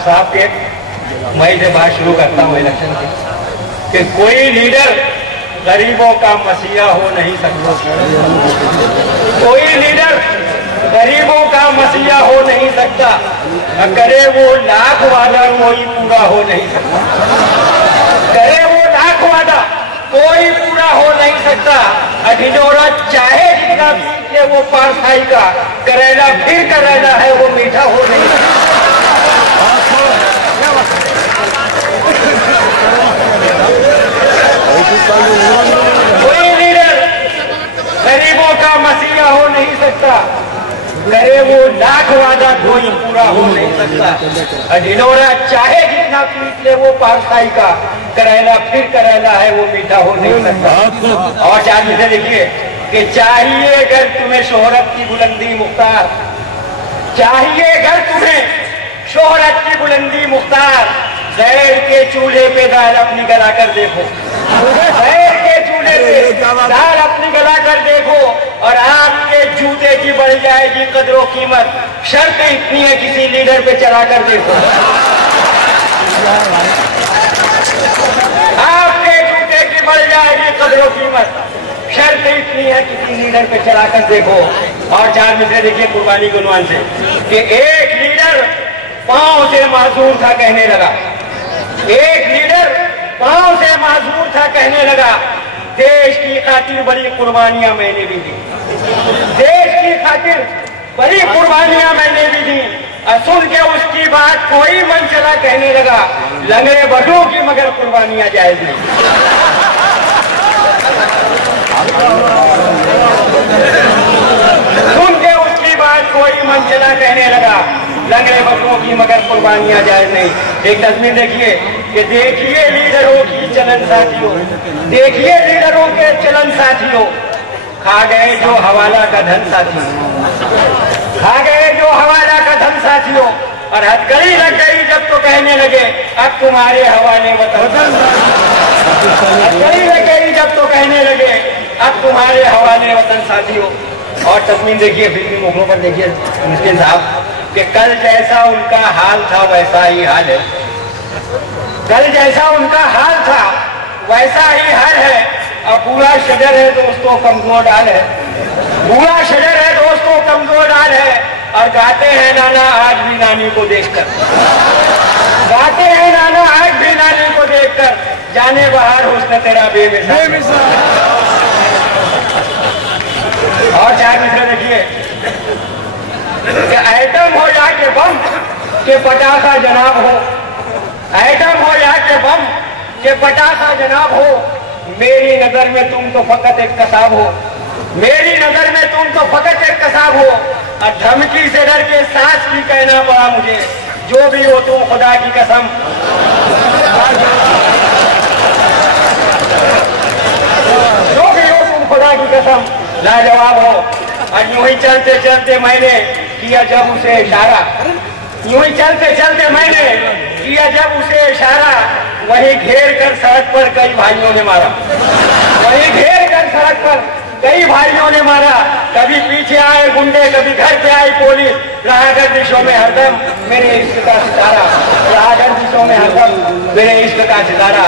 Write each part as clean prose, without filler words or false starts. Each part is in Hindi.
साहब के मैं से बात शुरू करता हूँ इलेक्शन की, कि कोई लीडर गरीबों का मसीहा हो नहीं सकता, कोई लीडर गरीबों का मसीहा हो नहीं सकता, करे वो लाख वादा कोई पूरा हो नहीं सकता, करे वो लाख वादा कोई पूरा हो नहीं सकता। अढिनोरा चाहे जितना पीट ले वो पारसाई का, करेला फिर करेला है वो मीठा हो नहीं सकता। कोई लीडर गरीबों का मसीहा हो नहीं सकता, करे वो लाख वादा कोई पूरा हो नहीं सकता। अढिनोरा चाहे जितना पीट ले वो पारसाई का, करेला फिर करेला है वो मीठा हो नहीं सकता। और चाहे से देखिए कि चाहिए अगर तुम्हें शोहरत की बुलंदी मुख्तार, चाहिए अगर तुम्हें शोहरत की बुलंदी मुख्तार, गैर के चूल्हे पे दाल अपनी गला कर देखो, गैर के चूल्हे पे दाल अपनी गला कर देखो, और आपके जूते की बढ़ जाएगी कदरों कीमत, शर्त इतनी है किसी लीडर पे चला कर देखो। आपके जूते की बढ़ जाएगी कदरों कीमत, शर्त इतनी है किसी लीडर पे चला कर देखो। और चार मित्र देखिए कुर्बानी के उन्वान से, कि एक लीडर पांव से मासूम था कहने लगा, एक लीडर पांव से मासूम था कहने लगा, देश की खातिर बड़ी कुर्बानियां मैंने भी दी, देश की खातिर बड़ी कुर्बानियां मैंने भी दी। सुन के उसकी बात कोई मन चला कहने लगा, लंगड़े बटों की मगर कुर्बानियां जायज नहीं। सुन के उसकी बात कोई मन चला कहने लगा, लंगड़े बटों की मगर कुर्बानियां जायज नहीं। एक तस्वीर देखिए कि देखिए लीडरों की चलन साथियों, देखिए लीडरों के चलन साथियों, खा गए जो हवाला का धन साथियों, खा गए जो हवाला का धन साथियों, और हथकड़ी लग गई जब तो कहने लगे अब तुम्हारे हवाले वतन, हथकड़ी लग गई जब तो कहने लगे अब तुम्हारे हवाले वतन साथियों। और तस्वीर देखिए फिल्मी मुखों पर देखिए मुश्किल साहब, कि कल जैसा उनका हाल था वैसा ही हाल है, कल जैसा उनका हाल था वैसा ही हाल है। अब पूरा शजर है दोस्तों कमजोर डाल है, पूरा शजर है दोस्तों कमजोर डाल है, और गाते हैं नाना आज भी नानी को देखकर, गाते हैं नाना आज भी नानी को देखकर, जाने बाहर हुस्न तेरा बेमिसाल। और चार मित्र देखिए कि आइटम हो या के बम के पटाखा जनाब हो, आइटम हो या के बम के पटाखा जनाब हो, मेरी नजर में तुम तो फकत एक कसाब हो, मेरी नजर में तुम तो फकत एक कसाब हो। और धमकी से डर के सांस भी कहना पड़ा मुझे, जो भी हो तुम खुदा की कसम, जो भी हो तुम खुदा की कसम लाजवाब हो। और यूं ही चलते चलते मैंने किया जब उसे इशारा, यूं ही चलते चलते मैंने किया जब उसे इशारा, वही घेर कर सड़क पर कई भाइयों ने मारा, वही घेर कर सड़क पर कई भाइयों ने मारा। कभी पीछे आए गुंडे, कभी घर पे आई पुलिस, रहा गर्दिशों में हरदम मेरे इश्क का सितारा, रहा गर्दिशों में हरदम मेरे इश्क का सितारा।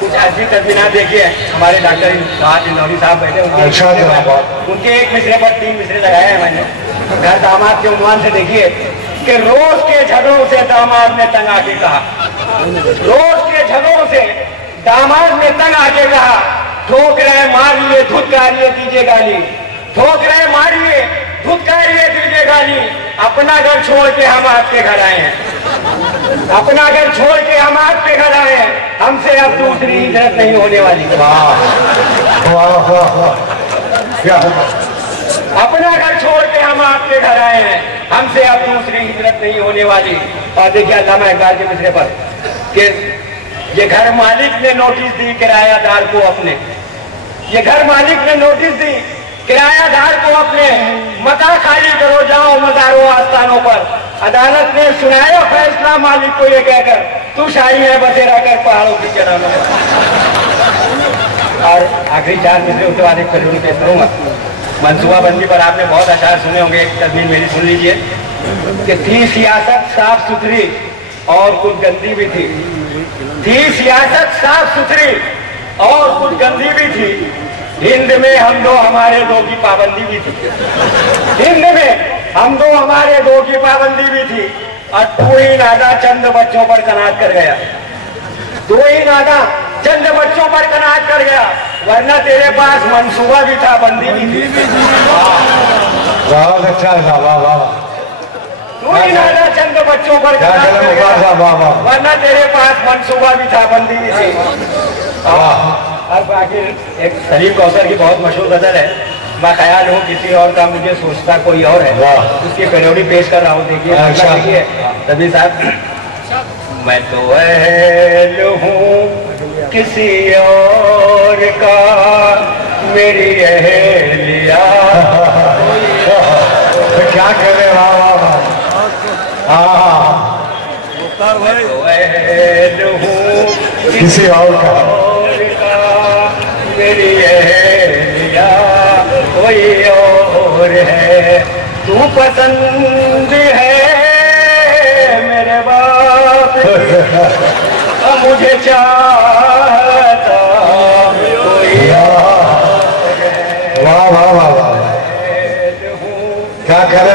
कुछ ऐसी तस्वीरें देखिए, हमारे डॉक्टर इंदौरी साहब बैठे, उनके एक मिसरे पर 3 मिसरे लगाए हैं मैंने। घर दामाद के उन्वान से देखिए कि रोज के झगड़ों से दामाद ने तंग आके कहा, रोज के झगड़ों से दामाद ने तंग आके कहा, ठोक रहे मारिए धुतकारिए दीजिए गाली, ठोक रहे मारिए धुतकारिए दीजिए गाली, अपना घर छोड़ के हम आपके घर आए हैं, अपना घर छोड़ के हम आपके घर आए हैं, हमसे अब दूसरी हिजरत नहीं होने वाली। अपना घर छोड़ के हम आपके घर आए हैं, हमसे अब दूसरी हिजरत नहीं होने वाली। और देखिए अल्लामा इकबाल के मिसरे पर कि ये घर मालिक ने नोटिस दी किरायादार को अपने, ये घर मालिक ने नोटिस दी किरायादार को अपने, मकान खाली करो जाओ मज़ारों आस्थानों पर। अदालत ने सुनाया फैसला मालिक को ये कहकर, तू शाही है बसेरा कर पहाड़ों की चढ़ानों में। और आखिरी 4 मिसरे उसके बाद एक फिल्म पेश करूंगा। मनसूबाबंदी पर आपने बहुत अशार सुने होंगे, एक तस्वीर मेरी सुन लीजिए कि थी सियासत साफ सुथरी और कुछ गंदी भी थी सियासत साफ सुथरी और कुछ गंदी भी थी। हिंद में हम दो हमारे दो की पाबंदी भी थी। हिंद में हम दो हमारे दो की पाबंदी भी थी। और तू ही नादा चंद बच्चों पर कनात कर गया। तू ही नादा चंद बच्चों पर कनात कर गया, वरना तेरे पास मंसूबा भी था, बंदी भी थी। बहुत अच्छा था। वाह वाह। तू ही नादा चंद बच्चों पर कनात कर गया, वरना तेरे पास मंसूबा भी था, बंदी भी थी। अब आखिर एक सलीम कौसर की बहुत मशहूर गजल है, मैं ख्याल हूँ किसी और का मुझे सोचता कोई और है, उसकी पेरोडी पेश कर रहा हूँ। देखिए देखिए तभी साहब, मैं तो अहल हूँ किसी और का, मेरी अहलिया क्या कह रहे। वाह वाह वाह। मैं तो अहल हूँ किसी और का, मेरी अहलिया कोई और है। तू पसंद है मेरे बाप, मुझे चाहता कोई और है। वाह वाह वाह वाह। क्या करे।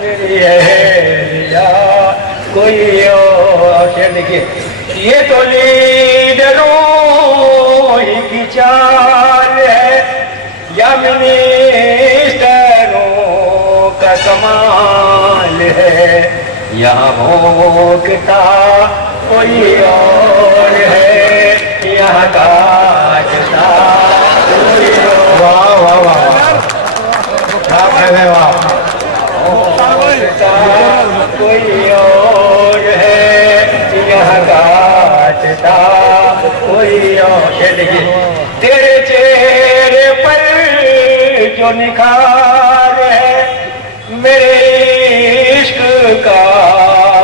मेरी अहलिया कोई और। शेर देखिए, ये तो लीडरों की चाल है या मिनिस्टरों का कमाल है, यहाँ भोंकता कोई और है, यहाँ काटता कोई और। वाह वाह वाह। क्या कह रहे। वाह। कोई और है, यहाँ काटता कोई और। देखिए, तेरे चेहरे पर जो निखार है, मेरे इश्क का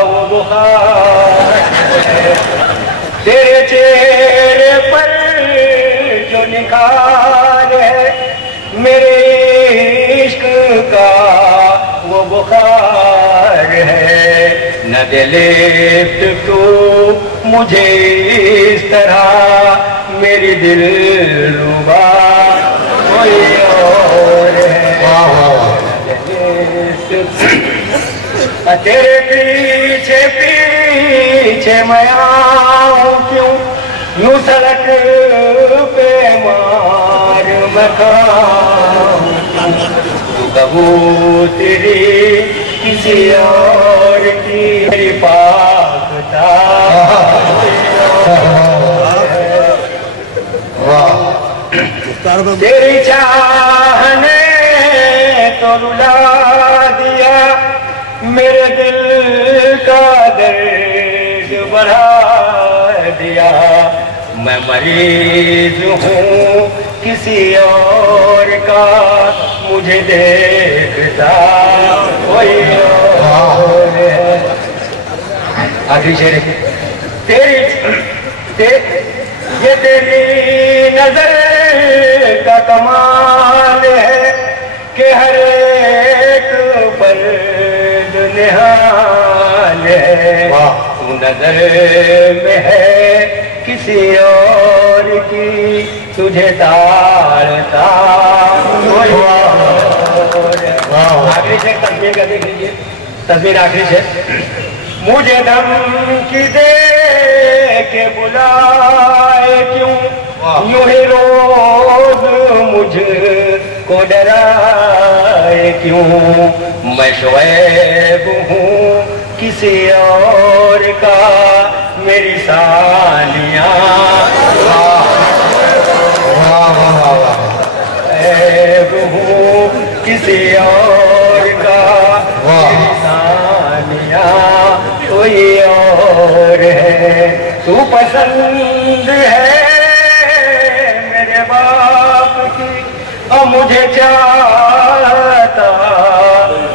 वो बुखार है। तेरे चेहरे पर जो निखार है, मेरे इश्क का वो बुखार है। न दे लिफ्ट तू मुझे इस तरह, मेरी दिल रुबा कोई और है। तेरे पीछे पीछे मैं आऊं क्यों, यूं सड़क पे मार मैं खाऊं। तू कबूतरी किसी और की, मेरी पाकता तेरी चाहने तो रुला दिया, मेरे दिल का दर्द बढ़ा दिया। मैं मरीज हूँ किसी और का, मुझे देखता कोई और है। आखिरी शेर, ये तेरी नजर का कमाल है कि हर एक पर निहाल है। तू नजर में है किसी और की, तुझे ताड़ता कोई और। आखिरी शेर तस्वीर का देख लीजिए, तस्वीर आखिरी शेर। मुझे धमकी दे के बुलाए क्यों, यूं ही रोज मुझको डराए क्यों। मैं शुएब हूँ किसी और का, मेरी सानिया शुएब हूँ किसी और का, मेरी सानिया कोई और है। तू पसंद है मेरे बाप की, और मुझे चाहता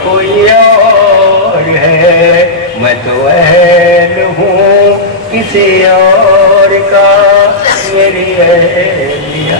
कोई और है। मैं तो अहल हूँ किसी और का, मेरी अहलिया।